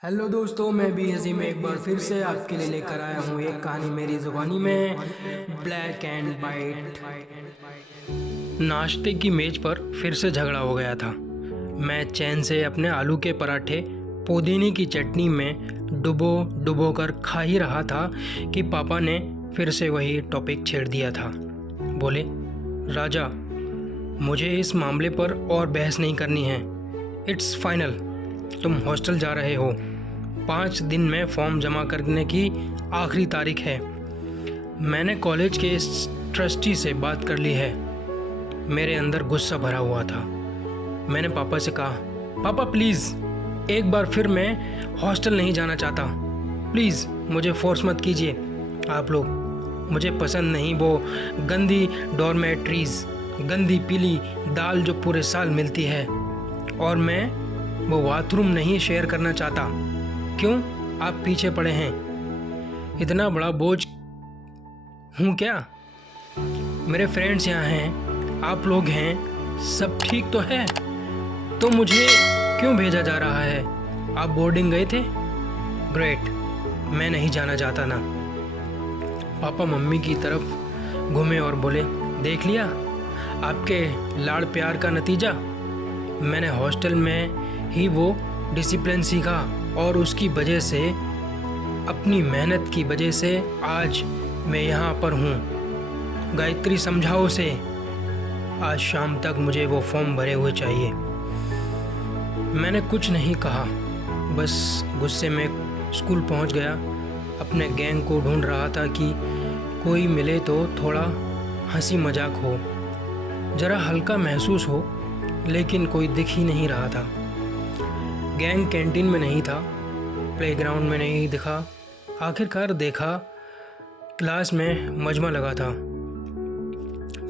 Hello दोस्तों, मैं भी हजीम एक बार फिर से आपके लिए लेकर आया हूँ एक कहानी मेरी ज़ुबानी में। Black and white. नाश्ते की मेज पर फिर से झगड़ा हो गया था। मैं चैन से अपने आलू के पराठे पुदीने की चटनी में डुबो डुबो कर खा ही रहा था कि पापा ने फिर से वही टॉपिक छेड़ दिया था। बोले, राजा, मुझे इस मामले पर और बहस नहीं करनी है। इट्स फाइनल, तुम हॉस्टल जा रहे हो। 5 दिन में फॉर्म जमा करने की आखिरी तारीख है। मैंने कॉलेज के ट्रस्टी से बात कर ली है। मेरे अंदर गुस्सा भरा हुआ था। मैंने पापा से कहा, पापा प्लीज़, एक बार फिर मैं हॉस्टल नहीं जाना चाहता। प्लीज़ मुझे फोर्स मत कीजिए आप लोग। मुझे पसंद नहीं वो गंदी डॉर्मेट्रीज़, गंदी पीली दाल जो पूरे साल मिलती है, और मैं वो बाथरूम नहीं शेयर करना चाहता। क्यों आप पीछे पड़े हैं? इतना बड़ा बोझ हूँ क्या? मेरे फ्रेंड्स यहाँ हैं, आप लोग हैं, सब ठीक तो है। तो मुझे क्यों भेजा जा रहा है? आप बोर्डिंग गए थे? ग्रेट, मैं नहीं जाना चाहता ना। पापा मम्मी की तरफ घूमे और बोले, देख लिया आपके लाड़ प्यार का नतीजा। मैंने हॉस्टल में ही वो डिसिप्लिन सीखा और उसकी वजह से, अपनी मेहनत की वजह से आज मैं यहाँ पर हूँ। गायत्री समझाओ उसे, आज शाम तक मुझे वो फॉर्म भरे हुए चाहिए। मैंने कुछ नहीं कहा, बस गुस्से में स्कूल पहुँच गया। अपने गैंग को ढूंढ रहा था कि कोई मिले तो थोड़ा हंसी मजाक हो, ज़रा हल्का महसूस हो, लेकिन कोई दिख ही नहीं रहा था। गैंग कैंटीन में नहीं था, प्लेग्राउंड में नहीं दिखा। आखिरकार देखा, क्लास में मजमा लगा था।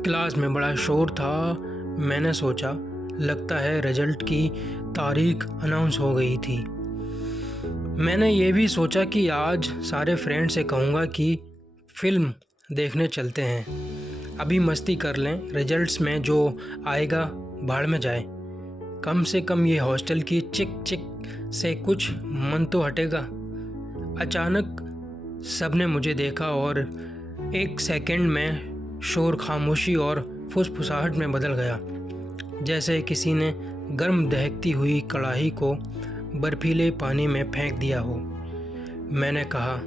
क्लास में बड़ा शोर था। मैंने सोचा, लगता है रिजल्ट की तारीख अनाउंस हो गई थी। मैंने ये भी सोचा कि आज सारे फ्रेंड से कहूँगा कि फ़िल्म देखने चलते हैं, अभी मस्ती कर लें, रिजल्ट्स में जो आएगा भाड़ में जाए। कम से कम ये हॉस्टल की चिक चिक से कुछ मन तो हटेगा। अचानक सबने मुझे देखा और एक सेकंड में शोर खामोशी और फुसफुसाहट में बदल गया, जैसे किसी ने गर्म दहकती हुई कढ़ाई को बर्फीले पानी में फेंक दिया हो। मैंने कहा,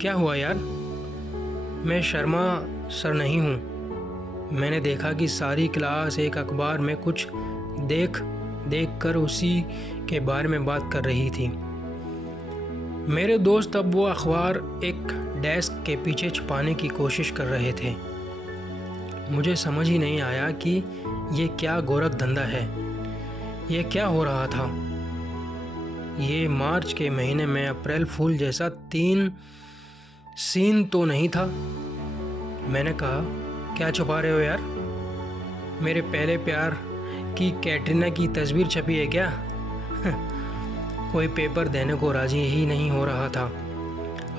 क्या हुआ यार? मैं शर्मा सर नहीं हूँ। मैंने देखा कि सारी क्लास एक अखबार में कुछ देख कर उसी के बारे में बात कर रही थी। मेरे दोस्त अब वो अखबार एक डेस्क के पीछे छुपाने की कोशिश कर रहे थे। मुझे समझ ही नहीं आया कि ये क्या गोरख धंधा है, ये क्या हो रहा था। ये मार्च के महीने में अप्रैल फूल जैसा सीन तो नहीं था। मैंने कहा, क्या छुपा रहे हो यार? मेरे पहले प्यार की कैटरीना की तस्वीर छपी है क्या? कोई पेपर देने को राजी ही नहीं हो रहा था।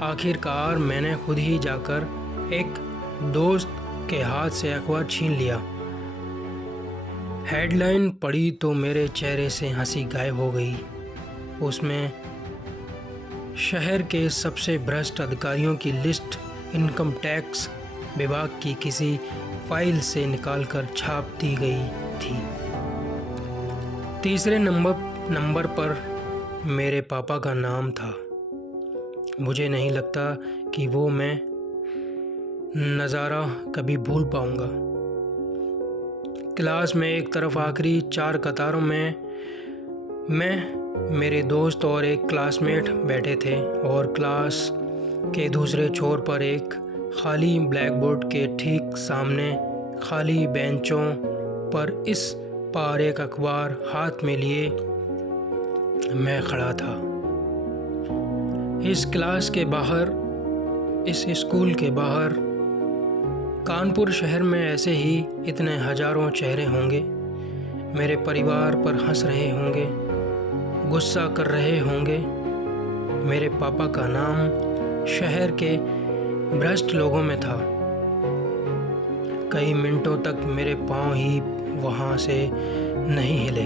आखिरकार मैंने खुद ही जाकर एक दोस्त के हाथ से अखबार छीन लिया। हेडलाइन पढ़ी तो मेरे चेहरे से हंसी गायब हो गई। उसमें शहर के सबसे भ्रष्ट अधिकारियों की लिस्ट इनकम टैक्स विभाग की किसी फाइल से निकालकर छाप दी गई थी। तीसरे नंबर पर मेरे पापा का नाम था। मुझे नहीं लगता कि वो मैं नज़ारा कभी भूल पाऊंगा। क्लास में एक तरफ आखिरी 4 कतारों में मैं, मेरे दोस्त और एक क्लासमेट बैठे थे, और क्लास के दूसरे छोर पर एक खाली ब्लैक बोर्ड के ठीक सामने खाली बेंचों पर इस पार एक अखबार हाथ में लिए मैं खड़ा था। इस क्लास के बाहर, इस स्कूल के बाहर, कानपुर शहर में ऐसे ही इतने हजारों चेहरे होंगे। मेरे परिवार पर हंस रहे होंगे, गुस्सा कर रहे होंगे। मेरे पापा का नाम शहर के भ्रष्ट लोगों में था। कई मिनटों तक मेरे पाँव ही वहाँ से नहीं हिले,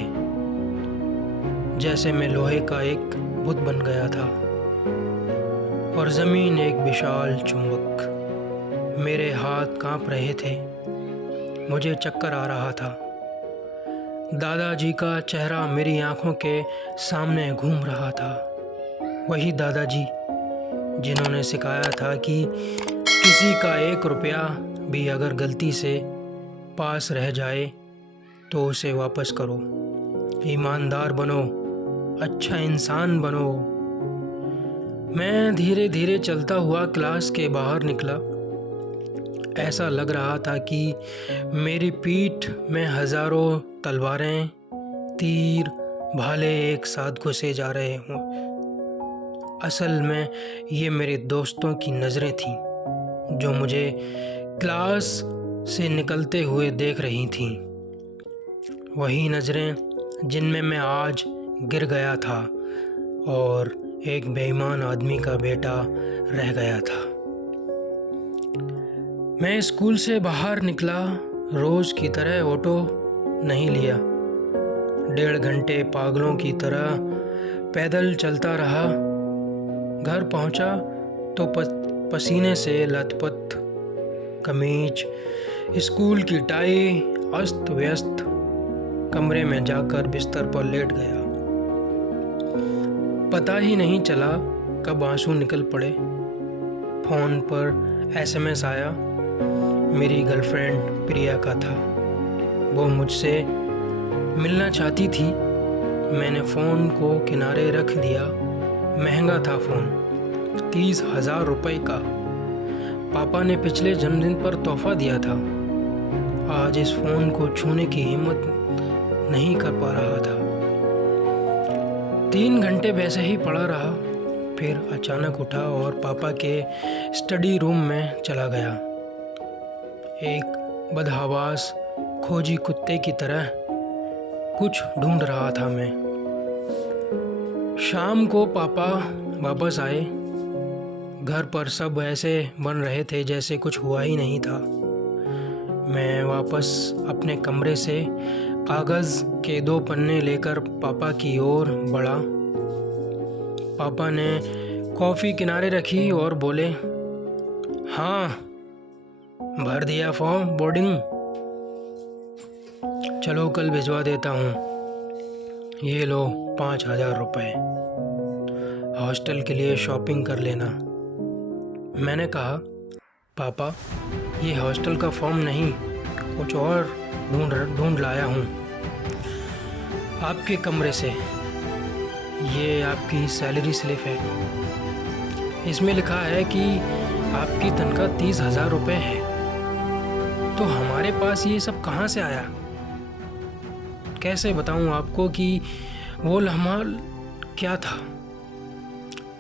जैसे मैं लोहे का एक बुत बन गया था और ज़मीन एक विशाल चुंबक। मेरे हाथ कांप रहे थे, मुझे चक्कर आ रहा था। दादाजी का चेहरा मेरी आंखों के सामने घूम रहा था। वही दादाजी जिन्होंने सिखाया था कि किसी का 1 रुपया भी अगर गलती से पास रह जाए तो उसे वापस करो, ईमानदार बनो, अच्छा इंसान बनो। मैं धीरे धीरे चलता हुआ क्लास के बाहर निकला। ऐसा लग रहा था कि मेरी पीठ में हज़ारों तलवारें, तीर, भाले एक साथ घुसे जा रहे हों। असल में ये मेरे दोस्तों की नज़रें थीं जो मुझे क्लास से निकलते हुए देख रही थीं। वही नज़रें जिनमें मैं आज गिर गया था और एक बेईमान आदमी का बेटा रह गया था। मैं स्कूल से बाहर निकला। रोज़ की तरह ऑटो नहीं लिया। 1.5 घंटे पागलों की तरह पैदल चलता रहा। घर पहुंचा तो पसीने से लथपथ कमीज, स्कूल की टाई अस्त व्यस्त। कमरे में जाकर बिस्तर पर लेट गया। पता ही नहीं चला कब आंसू निकल पड़े। फ़ोन पर एसएमएस आया। मेरी गर्लफ्रेंड प्रिया का था। वो मुझसे मिलना चाहती थी। मैंने फ़ोन को किनारे रख दिया। महंगा था फ़ोन, 30,000 रुपये का। पापा ने पिछले जन्मदिन पर तोहफ़ा दिया था। आज इस फ़ोन को छूने की हिम्मत नहीं कर पा रहा था। 3 घंटे वैसे ही पड़ा रहा। फिर अचानक उठा और पापा के स्टडी रूम में चला गया। एक बदहवास खोजी कुत्ते की तरह कुछ ढूंढ रहा था मैं। शाम को पापा वापस आए। घर पर सब ऐसे बन रहे थे जैसे कुछ हुआ ही नहीं था। मैं वापस अपने कमरे से कागज़ के 2 पन्ने लेकर पापा की ओर बढ़ा। पापा ने कॉफ़ी किनारे रखी और बोले, हाँ, भर दिया फॉर्म बोर्डिंग? चलो कल भिजवा देता हूँ। ये लो 5,000 रुपये, हॉस्टल के लिए शॉपिंग कर लेना। मैंने कहा, पापा, ये हॉस्टल का फॉर्म नहीं, कुछ और ढूंढ लाया हूँ आपके कमरे से। ये आपकी सैलरी स्लिप है। इसमें लिखा है कि आपकी तनख्वाह 30,000 रुपये है। तो हमारे पास ये सब कहाँ से आया? कैसे बताऊँ आपको कि वो लम्हा क्या था?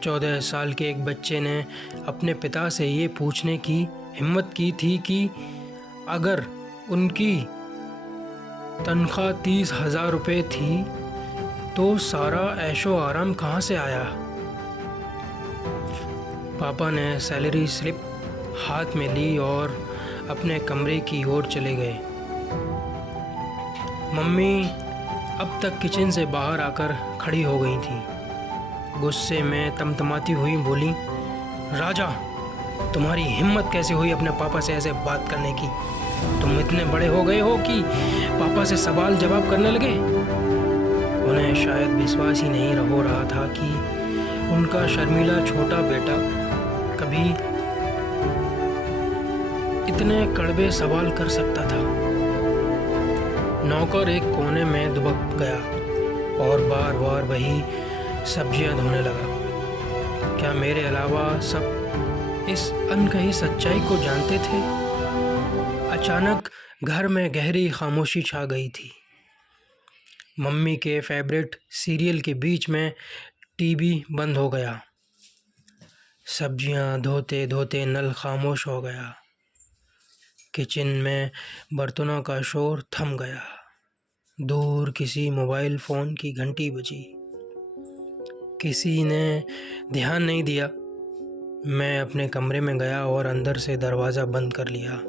14 साल के एक बच्चे ने अपने पिता से ये पूछने की हिम्मत की थी कि अगर उनकी तनख्वाह 30,000 रुपये थी तो सारा ऐशो आराम कहाँ से आया? पापा ने सैलरी स्लिप हाथ में ली और अपने कमरे की ओर चले गए। मम्मी अब तक किचन से बाहर आकर खड़ी हो गई थी। गुस्से में तमतमाती हुई बोली, राजा, तुम्हारी हिम्मत कैसे हुई अपने पापा से ऐसे बात करने की? तुम इतने बड़े हो गए हो कि पापा से सवाल जवाब करने लगे? उन्हें शायद विश्वास ही नहीं हो रहा था कि उनका शर्मीला छोटा बेटा कभी इतने कड़वे सवाल कर सकता था। नौकर एक कोने में दुबक गया और बार बार वही सब्जियां धोने लगा। क्या मेरे अलावा सब इस अनकही सच्चाई को जानते थे? अचानक घर में गहरी खामोशी छा गई थी। मम्मी के फेवरेट सीरियल के बीच में टीवी बंद हो गया। सब्जियां धोते धोते नल खामोश हो गया। किचन में बर्तनों का शोर थम गया। दूर किसी मोबाइल फ़ोन की घंटी बजी। किसी ने ध्यान नहीं दिया। मैं अपने कमरे में गया और अंदर से दरवाज़ा बंद कर लिया।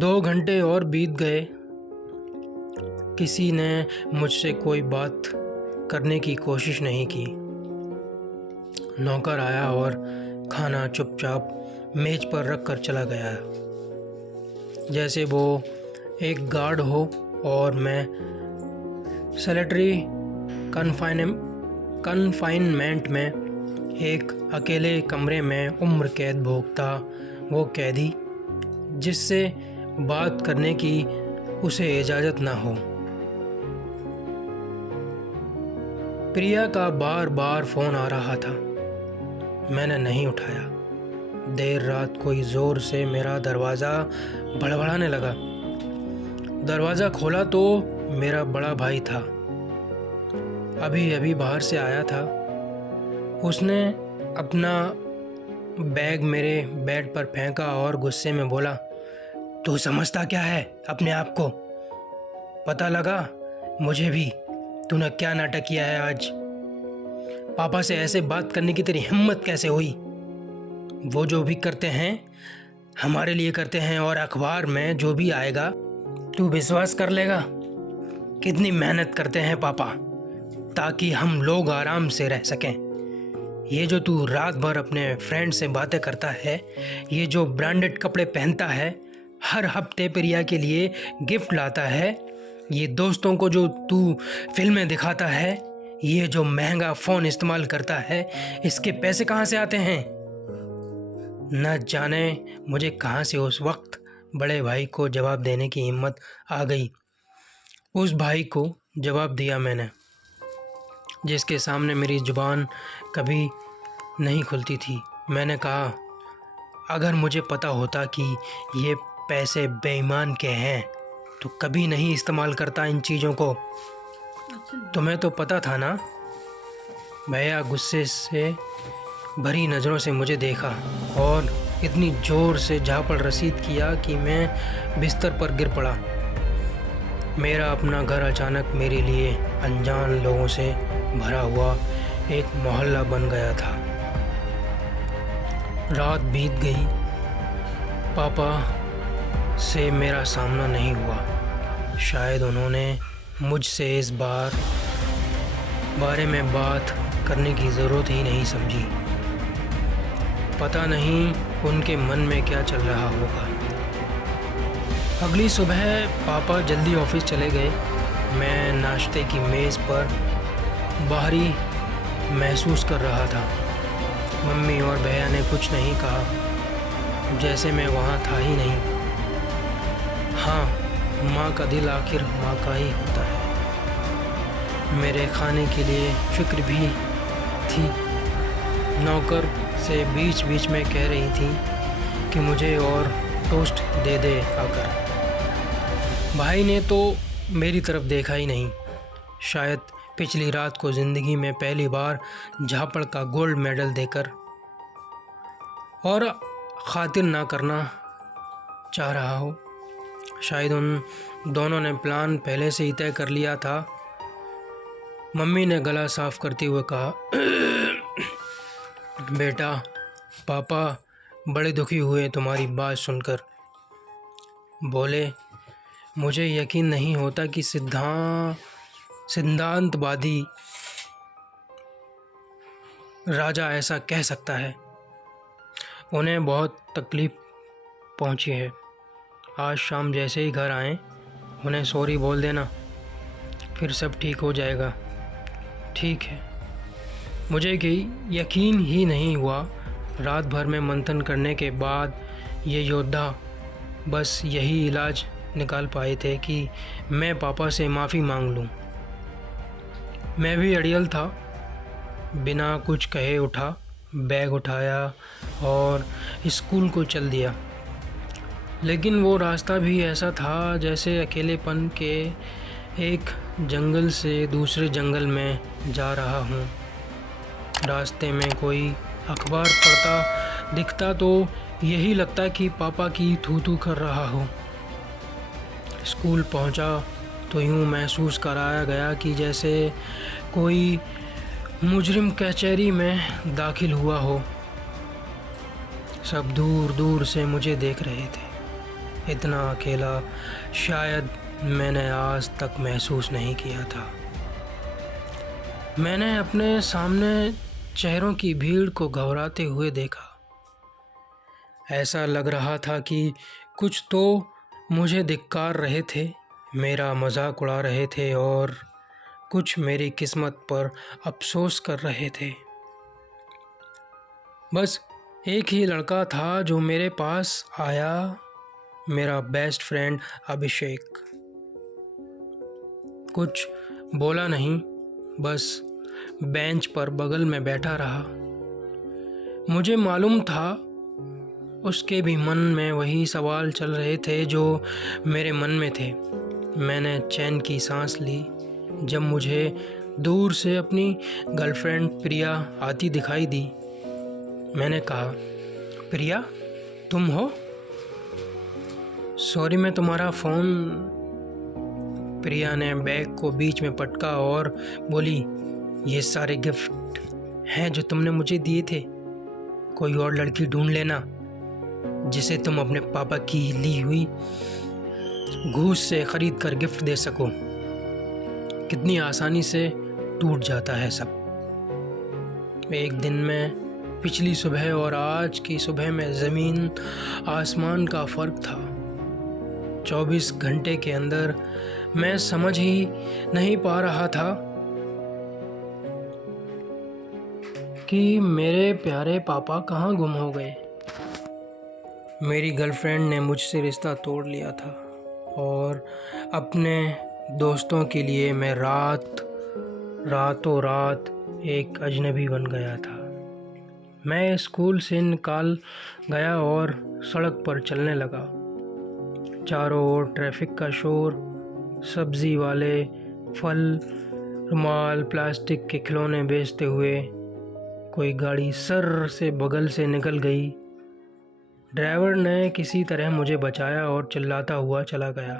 2 घंटे और बीत गए। किसी ने मुझसे कोई बात करने की कोशिश नहीं की। नौकर आया और खाना चुपचाप मेज पर रख कर चला गया, जैसे वो एक गार्ड हो और मैं सैनिटरी कन्फाइनमेंट में एक अकेले कमरे में उम्र कैद भोगता वो कैदी जिससे बात करने की उसे इजाज़त ना हो। प्रिया का बार बार फ़ोन आ रहा था, मैंने नहीं उठाया। देर रात कोई ज़ोर से मेरा दरवाज़ा बड़बड़ाने लगा। दरवाज़ा खोला तो मेरा बड़ा भाई था, अभी अभी बाहर से आया था। उसने अपना बैग मेरे बेड पर फेंका और गुस्से में बोला, तू समझता क्या है अपने आप को? पता लगा मुझे भी तूने क्या नाटक किया है आज। पापा से ऐसे बात करने की तेरी हिम्मत कैसे हुई? वो जो भी करते हैं हमारे लिए करते हैं, और अखबार में जो भी आएगा तू विश्वास कर लेगा। कितनी मेहनत करते हैं पापा ताकि हम लोग आराम से रह सकें। ये जो तू रात भर अपने फ्रेंड से बातें करता है, ये जो ब्रांडेड कपड़े पहनता है, हर हफ्ते प्रिया के लिए गिफ्ट लाता है, ये दोस्तों को जो तू फिल्में दिखाता है, ये जो महंगा फ़ोन इस्तेमाल करता है, इसके पैसे कहाँ से आते हैं? न जाने मुझे कहाँ से उस वक्त बड़े भाई को जवाब देने की हिम्मत आ गई। उस भाई को जवाब दिया मैंने, जिसके सामने मेरी ज़ुबान कभी नहीं खुलती थी। मैंने कहा, अगर मुझे पता होता कि ये पैसे बेईमान के हैं तो कभी नहीं इस्तेमाल करता इन चीज़ों को। तुम्हें तो पता था ना? भैया गुस्से से भरी नज़रों से मुझे देखा और इतनी ज़ोर से झापड़ रसीद किया कि मैं बिस्तर पर गिर पड़ा। मेरा अपना घर अचानक मेरे लिए अनजान लोगों से भरा हुआ एक मोहल्ला बन गया था। रात बीत गई, पापा से मेरा सामना नहीं हुआ। शायद उन्होंने मुझसे इस बारे में बात करने की ज़रूरत ही नहीं समझी। पता नहीं उनके मन में क्या चल रहा होगा। अगली सुबह पापा जल्दी ऑफिस चले गए। मैं नाश्ते की मेज़ पर बाहरी महसूस कर रहा था। मम्मी और भैया ने कुछ नहीं कहा, जैसे मैं वहाँ था ही नहीं। हाँ, माँ का दिल आखिर माँ का ही होता है। मेरे खाने के लिए फिक्र भी थी। नौकर से बीच बीच में कह रही थी कि मुझे और टोस्ट दे दे आकर। भाई ने तो मेरी तरफ देखा ही नहीं। शायद पिछली रात को ज़िंदगी में पहली बार झापड़ का गोल्ड मेडल देकर और खातिर ना करना चाह रहा हो। शायद उन दोनों ने प्लान पहले से ही तय कर लिया था। मम्मी ने गला साफ करते हुए कहा, बेटा, पापा बड़े दुखी हुए तुम्हारी बात सुनकर। बोले, मुझे यकीन नहीं होता कि सिद्धांतवादी राजा ऐसा कह सकता है। उन्हें बहुत तकलीफ़ पहुंची है। आज शाम जैसे ही घर आएं, उन्हें सॉरी बोल देना, फिर सब ठीक हो जाएगा। ठीक है। मुझे यकीन ही नहीं हुआ। रात भर में मंथन करने के बाद ये योद्धा बस यही इलाज निकाल पाए थे कि मैं पापा से माफ़ी मांग लूं। मैं भी अड़ियल था। बिना कुछ कहे उठा, बैग उठाया और स्कूल को चल दिया। लेकिन वो रास्ता भी ऐसा था जैसे अकेलेपन के एक जंगल से दूसरे जंगल में जा रहा हूँ। रास्ते में कोई अखबार पढ़ता दिखता तो यही लगता कि पापा की थू-थू कर रहा हो। स्कूल पहुँचा तो यूँ महसूस कराया गया कि जैसे कोई मुजरिम कचहरी में दाखिल हुआ हो। सब दूर दूर से मुझे देख रहे थे। इतना अकेला शायद मैंने आज तक महसूस नहीं किया था। मैंने अपने सामने चेहरों की भीड़ को घबराते हुए देखा। ऐसा लग रहा था कि कुछ तो मुझे धिक्कार रहे थे, मेरा मजाक उड़ा रहे थे और कुछ मेरी किस्मत पर अफसोस कर रहे थे। बस एक ही लड़का था जो मेरे पास आया, मेरा बेस्ट फ्रेंड अभिषेक। कुछ बोला नहीं, बस बेंच पर बगल में बैठा रहा। मुझे मालूम था उसके भी मन में वही सवाल चल रहे थे जो मेरे मन में थे। मैंने चैन की सांस ली जब मुझे दूर से अपनी गर्लफ्रेंड प्रिया आती दिखाई दी। मैंने कहा, प्रिया तुम हो? सॉरी, मैं तुम्हारा फ़ोन। प्रिया ने बैग को बीच में पटका और बोली, ये सारे गिफ्ट हैं जो तुमने मुझे दिए थे। कोई और लड़की ढूंढ लेना जिसे तुम अपने पापा की ली हुई घूस से खरीद कर गिफ्ट दे सको। कितनी आसानी से टूट जाता है सब। एक दिन में पिछली सुबह और आज की सुबह में ज़मीन आसमान का फ़र्क था। 24 घंटे के अंदर मैं समझ ही नहीं पा रहा था कि मेरे प्यारे पापा कहाँ गुम हो गए। मेरी गर्लफ्रेंड ने मुझसे रिश्ता तोड़ लिया था और अपने दोस्तों के लिए मैं रातों रात एक अजनबी बन गया था। मैं स्कूल से निकाल गया और सड़क पर चलने लगा। चारों ओर ट्रैफिक का शोर, सब्जी वाले, फल, रुमाल, प्लास्टिक के खिलौने बेचते हुए। कोई गाड़ी सर से बगल से निकल गई। ड्राइवर ने किसी तरह मुझे बचाया और चिल्लाता हुआ चला गया,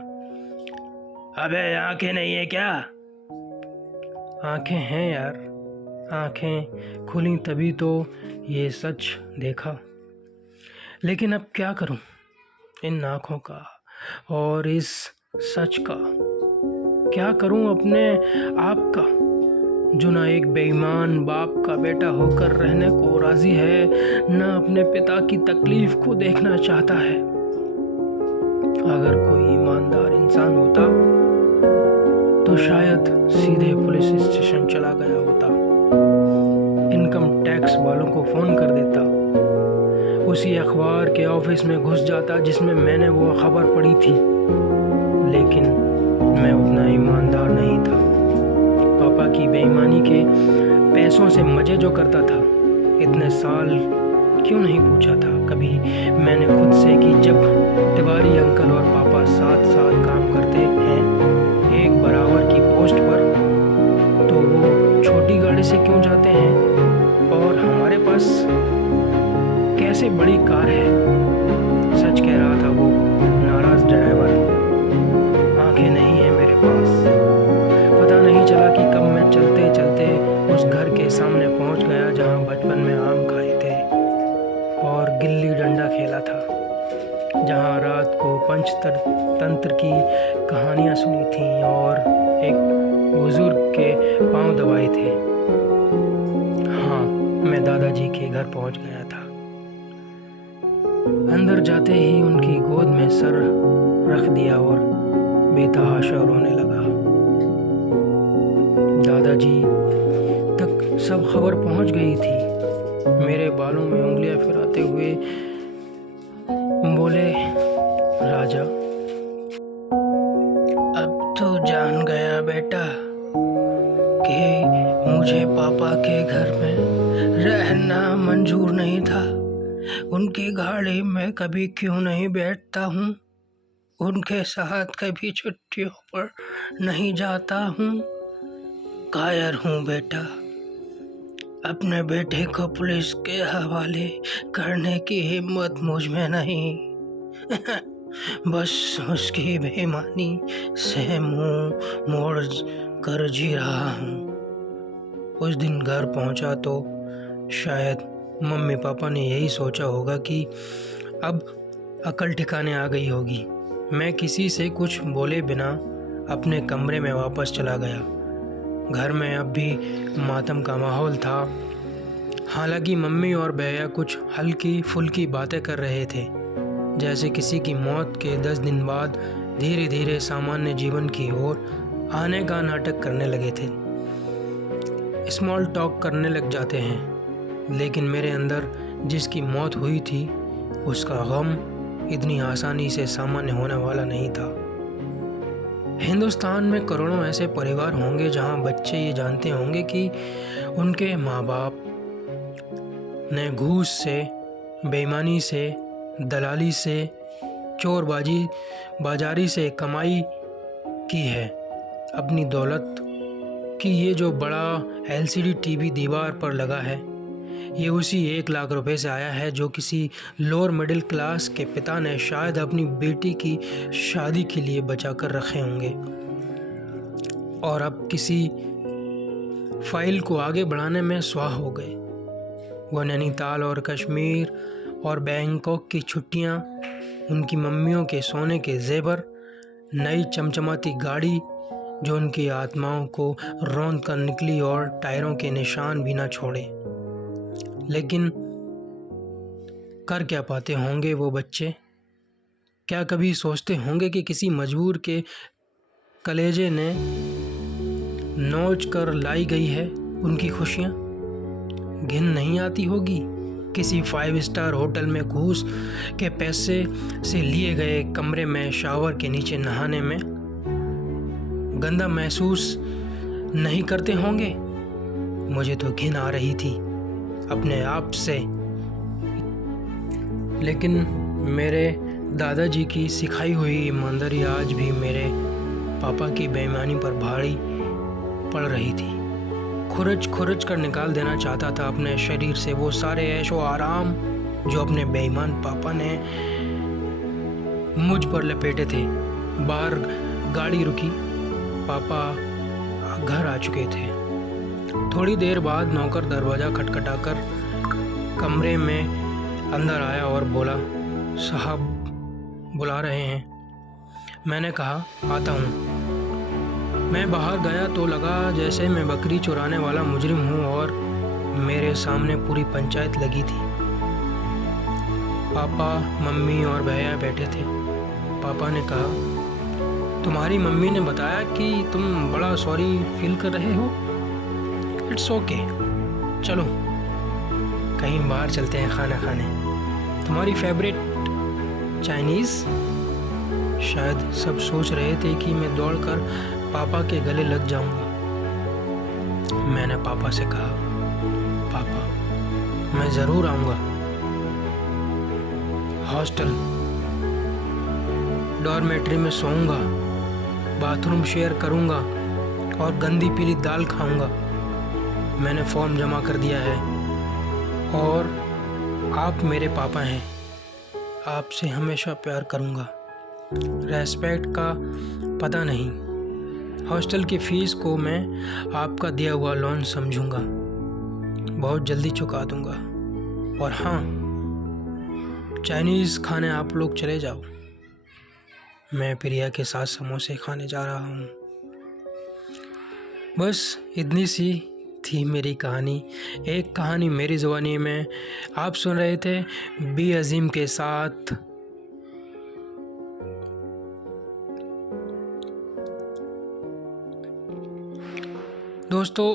अबे आंखें नहीं है क्या? आंखें हैं यार, आंखें खुली तभी तो ये सच देखा। लेकिन अब क्या करूं इन आंखों का और इस सच का? क्या करूं अपने आप का जो ना एक बेईमान बाप का बेटा होकर रहने को राजी है, ना अपने पिता की तकलीफ को देखना चाहता है। अगर कोई ईमानदार इंसान होता तो शायद सीधे पुलिस स्टेशन चला गया होता, इनकम टैक्स वालों को फ़ोन कर देता, उसी अखबार के ऑफिस में घुस जाता जिसमें मैंने वो खबर पढ़ी थी। लेकिन मैं उतना ईमानदार नहीं था। पापा की बेईमानी के पैसों से मज़े जो करता था, इतने साल क्यों नहीं पूछा था कभी मैंने खुद से कि जब तिवारी अंकल और पापा साथ साथ काम करते हैं एक बराबर की पोस्ट पर, तो वो छोटी गाड़ी से क्यों जाते हैं और हमारे पास कैसे बड़ी कार है? सच कह रहा था वो नाराज ड्राइवर। आंखें नहीं है मेरे पास। पता नहीं चला कि कब मैं चलते चलते उस घर के सामने पहुंच गया जहां बचपन में आम खाए थे और गिल्ली डंडा खेला था, जहां रात को पंचतंत्र की कहानियां सुनी थी और एक बुजुर्ग के पांव दबाए थे। हाँ, मैं दादाजी के घर पहुंच गया था। अंदर जाते ही उनकी गोद में सर रख दिया और बेतहाशा रोने लगा। दादाजी तक सब खबर पहुंच गई थी। मेरे बालों में उंगलियां फिराते हुए बोले, राजा अब तो जान गया बेटा कि मुझे पापा के घर में रहना मंजूर नहीं था। उनकी गाड़ी में कभी क्यों नहीं बैठता हूँ, उनके साथ कभी छुट्टियों पर नहीं जाता हूँ। कायर हूँ बेटा, अपने बेटे को पुलिस के हवाले करने की हिम्मत मुझ में नहीं। बस उसकी बेईमानी से मुंह मोड़ कर जी रहा हूँ। उस दिन घर पहुँचा तो शायद मम्मी पापा ने यही सोचा होगा कि अब अकल ठिकाने आ गई होगी। मैं किसी से कुछ बोले बिना अपने कमरे में वापस चला गया। घर में अब भी मातम का माहौल था। हालांकि मम्मी और भैया कुछ हल्की फुल्की बातें कर रहे थे, जैसे किसी की मौत के 10 दिन बाद धीरे धीरे सामान्य जीवन की ओर आने का नाटक करने लगे थे। स्मॉल टॉक करने लग जाते हैं, लेकिन मेरे अंदर जिसकी मौत हुई थी उसका गम इतनी आसानी से सामान्य होने वाला नहीं था। हिंदुस्तान में करोड़ों ऐसे परिवार होंगे जहां बच्चे ये जानते होंगे कि उनके माँ बाप ने घूस से, बेईमानी से, दलाली से, चोरबाजी बाजारी से कमाई की है अपनी दौलत कि ये जो बड़ा LCD टीवी दीवार पर लगा है ये उसी 1 लाख रुपए से आया है जो किसी लोअर मिडिल क्लास के पिता ने शायद अपनी बेटी की शादी के लिए बचा कर रखे होंगे और अब किसी फाइल को आगे बढ़ाने में स्वाह हो गए। वह नैनीताल और कश्मीर और बैंकॉक की छुट्टियां, उनकी मम्मियों के सोने के जेवर, नई चमचमाती गाड़ी जो उनकी आत्माओं को रौंद कर निकली और टायरों के निशान भी ना छोड़े। लेकिन कर क्या पाते होंगे वो बच्चे? क्या कभी सोचते होंगे कि किसी मजबूर के कलेजे ने नोच कर लाई गई है उनकी खुशियाँ? घिन नहीं आती होगी किसी 5 स्टार होटल में घूस के पैसे से लिए गए कमरे में शावर के नीचे नहाने में? गंदा महसूस नहीं करते होंगे? मुझे तो घिन आ रही थी अपने आप से। लेकिन मेरे दादाजी की सिखाई हुई ईमानदारी आज भी मेरे पापा की बेईमानी पर भारी पड़ रही थी। खुरच खुरच कर निकाल देना चाहता था अपने शरीर से वो सारे ऐशो आराम जो अपने बेईमान पापा ने मुझ पर लपेटे थे। बाहर गाड़ी रुकी, पापा घर आ चुके थे। थोड़ी देर बाद नौकर दरवाज़ा खटखटाकर कमरे में अंदर आया और बोला, साहब बुला रहे हैं। मैंने कहा, आता हूँ। मैं बाहर गया तो लगा जैसे मैं बकरी चुराने वाला मुजरिम हूँ और मेरे सामने पूरी पंचायत लगी थी। पापा, मम्मी और भैया बैठे थे। पापा ने कहा, तुम्हारी मम्मी ने बताया कि तुम बड़ा सॉरी फील कर रहे हो। इट्स ओके, चलो कहीं बाहर चलते हैं खाना खाने। तुम्हारी फेवरेट चाइनीज़? शायद सब सोच रहे थे कि मैं दौड़कर पापा के गले लग जाऊंगा। मैंने पापा से कहा, पापा मैं ज़रूर आऊंगा। हॉस्टल डॉर्मेट्री में सोऊंगा, बाथरूम शेयर करूंगा और गंदी पीली दाल खाऊंगा। मैंने फॉर्म जमा कर दिया है और आप मेरे पापा हैं। आपसे हमेशा प्यार करूंगा। रेस्पेक्ट का पता नहीं। हॉस्टल की फ़ीस को मैं आपका दिया हुआ लोन समझूंगा, बहुत जल्दी चुका दूंगा। और हाँ, चाइनीज़ खाने आप लोग चले जाओ, मैं प्रिया के साथ समोसे खाने जा रहा हूँ। बस इतनी सी थी मेरी कहानी। एक कहानी मेरी ज़ुबानी में। आप सुन रहे थे बी अजीम के साथ। दोस्तों,